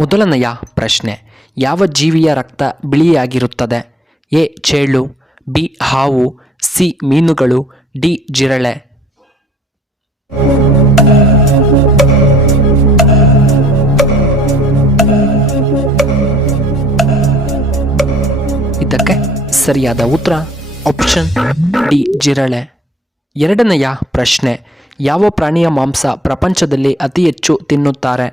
ಮೊದಲನೆಯ ಪ್ರಶ್ನೆ, ಯಾವ ಜೀವಿಯ ರಕ್ತ ಬಿಳಿಯಾಗಿರುತ್ತದೆ? ಎ ಚೇಳು, ಬಿ ಹಾವು, ಸಿ ಮೀನುಗಳು, ಡಿ ಜಿರಳೆ. ಇದಕ್ಕೆ ಸರಿಯಾದ ಉತ್ತರ ಆಪ್ಷನ್ ಡಿ ಜಿರಳೆ. ಎರಡನೆಯ ಪ್ರಶ್ನೆ, ಯಾವ ಪ್ರಾಣಿಯ ಮಾಂಸ ಪ್ರಪಂಚದಲ್ಲಿ ಅತಿ ಹೆಚ್ಚು ತಿನ್ನುತ್ತಾರೆ?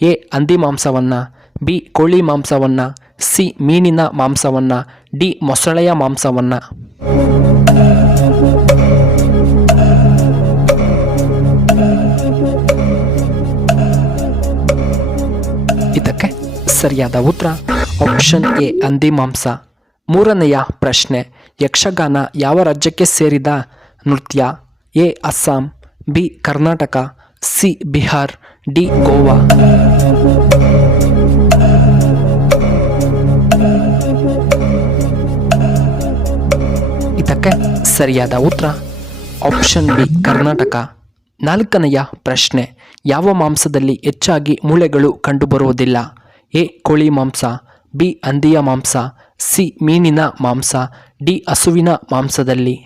ಎ ಹಂದಿ ಮಾಂಸವನ್ನು, ಬಿ ಕೋಳಿ ಮಾಂಸವನ್ನು, ಸಿ ಮೀನಿನ ಮಾಂಸವನ್ನು, ಡಿ ಮೊಸಳೆಯ ಮಾಂಸವನ್ನು. ಇದಕ್ಕೆ ಸರಿಯಾದ ಉತ್ತರ ಆಪ್ಷನ್ ಎ ಹಂದಿ ಮಾಂಸ. ಮೂರನೆಯ ಪ್ರಶ್ನೆ, ಯಕ್ಷಗಾನ ಯಾವ ರಾಜ್ಯಕ್ಕೆ ಸೇರಿದ ನೃತ್ಯ? A Assam, B Karnataka, C Bihar, D Goa. ಇದಕ್ಕೆ ಸರಿಯಾದ ಉತ್ತರ ಆಪ್ಷನ್ ಬಿ ಕರ್ನಾಟಕ. ನಾಲ್ಕನೆಯ ಪ್ರಶ್ನೆ, ಯಾವ ಮಾಂಸದಲ್ಲಿ ಹೆಚ್ಚಾಗಿ ಮೂಳೆಗಳು ಕಂಡುಬರುವುದಿಲ್ಲ? ಎ ಕೋಳಿ ಮಾಂಸ, ಬಿ ಹಂದಿಯ ಮಾಂಸ, ಸಿ ಮೀನಿನ ಮಾಂಸ, ಡಿ ಹಸುವಿನ ಮಾಂಸದಲ್ಲಿ.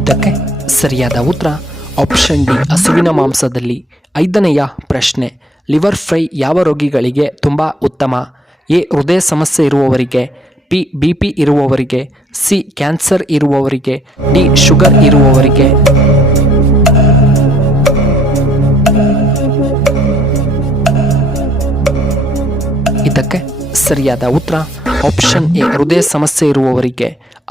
ಇದಕ್ಕೆ ಸರಿಯಾದ ಉತ್ತರ ಆಪ್ಷನ್ ಡಿ ಹಸುವಿನ ಮಾಂಸದಲ್ಲಿ. ಐದನೆಯ ಪ್ರಶ್ನೆ, ಲಿವರ್ ಫ್ರೈ ಯಾವ ರೋಗಿಗಳಿಗೆ ತುಂಬ ಉತ್ತಮ? ಎ ಹೃದಯ ಸಮಸ್ಯೆ ಇರುವವರಿಗೆ, ಬಿ ಬಿ ಪಿ ಇರುವವರಿಗೆ, ಸಿ ಕ್ಯಾನ್ಸರ್ ಇರುವವರಿಗೆ, ಡಿ ಶುಗರ್ ಇರುವವರಿಗೆ. ಇದಕ್ಕೆ ಸರಿಯಾದ ಉತ್ತರ ಆಪ್ಷನ್ ಎ ಹೃದಯ ಸಮಸ್ಯೆ ಇರುವವರಿಗೆ.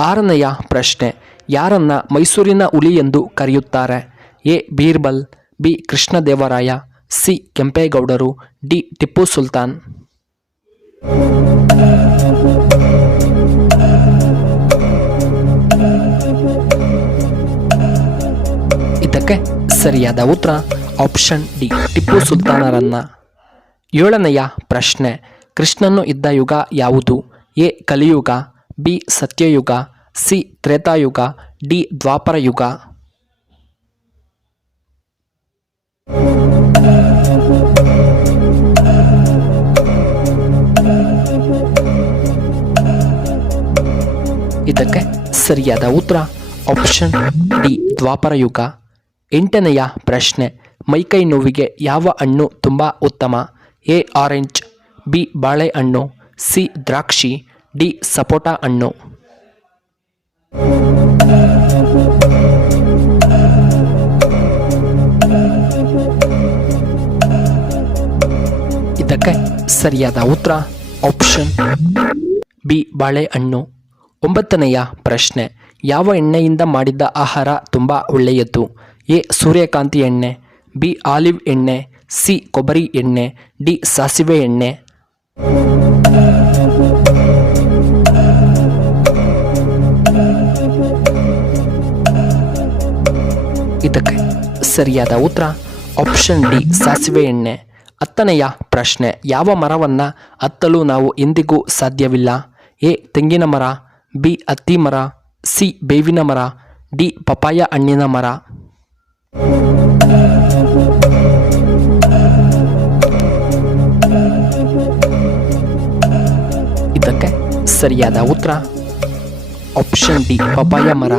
ಆರನೆಯ ಪ್ರಶ್ನೆ, ಯಾರನ್ನ ಮೈಸೂರಿನ ಹುಲಿ ಎಂದು ಕರೆಯುತ್ತಾರೆ? A Birbal, B Krishnadevaraya, C ಕೆಂಪೇಗೌಡರು, ಡಿ ಟಿಪ್ಪು ಸುಲ್ತಾನ್. ಇದಕ್ಕೆ ಸರಿಯಾದ ಉತ್ತರ ಆಪ್ಷನ್ ಡಿ ಟಿಪ್ಪು ಸುಲ್ತಾನರನ್ನ. ಏಳನೆಯ ಪ್ರಶ್ನೆ, ಕೃಷ್ಣನು ಇದ್ದ ಯುಗ ಯಾವುದು? ಎ ಕಲಿಯುಗ, ಬಿ ಸತ್ಯಯುಗ, ಸಿ ತ್ರೇತಾಯುಗ, ಡಿ ದ್ವಾಪರ ಯುಗ. ಇದಕ್ಕೆ ಸರಿಯಾದ ಉತ್ತರ ಆಪ್ಷನ್ ಡಿ ದ್ವಾಪರ ಯುಗ. ಎಂಟನೆಯ ಪ್ರಶ್ನೆ, ಮೈಕೈ ನೋವಿಗೆ ಯಾವ ಹಣ್ಣು ತುಂಬ ಉತ್ತಮ? ಎ ಆರೆಂಜ್, ಬಿ ಬಾಳೆಹಣ್ಣು, ಸಿ ದ್ರಾಕ್ಷಿ, ಡಿ ಸಪೋಟ ಹಣ್ಣು. ಇದಕ್ಕೆ ಸರಿಯಾದ ಉತ್ತರ ಆಪ್ಷನ್ ಬಿ ಬಾಳೆಹಣ್ಣು. ಒಂಬತ್ತನೆಯ ಪ್ರಶ್ನೆ, ಯಾವ ಎಣ್ಣೆಯಿಂದ ಮಾಡಿದ ಆಹಾರ ತುಂಬ ಒಳ್ಳೆಯದು? ಎ ಸೂರ್ಯಕಾಂತಿ ಎಣ್ಣೆ, ಬಿ ಆಲಿವ್ ಎಣ್ಣೆ, ಸಿ ಕೊಬ್ಬರಿ ಎಣ್ಣೆ, ಡಿ ಸಾಸಿವೆ ಎಣ್ಣೆ. ಇದಕ್ಕೆ ಸರಿಯಾದ ಉತ್ತರ ಆಪ್ಷನ್ ಡಿ ಸಾಸಿವೆ ಎಣ್ಣೆ. ಹತ್ತನೆಯ ಪ್ರಶ್ನೆ, ಯಾವ ಮರವನ್ನು ಹತ್ತಲು ನಾವು ಎಂದಿಗೂ ಸಾಧ್ಯವಿಲ್ಲ? ಎ ತೆಂಗಿನ ಮರ, ಬಿ ಹತ್ತಿ ಮರ, ಸಿ ಬೇವಿನ ಮರ, ಡಿ ಪಪಾಯ ಹಣ್ಣಿನ ಮರ. ಇದಕ್ಕೆ ಸರಿಯಾದ ಉತ್ತರ ಆಪ್ಷನ್ ಡಿ ಪಪಾಯ ಮರ.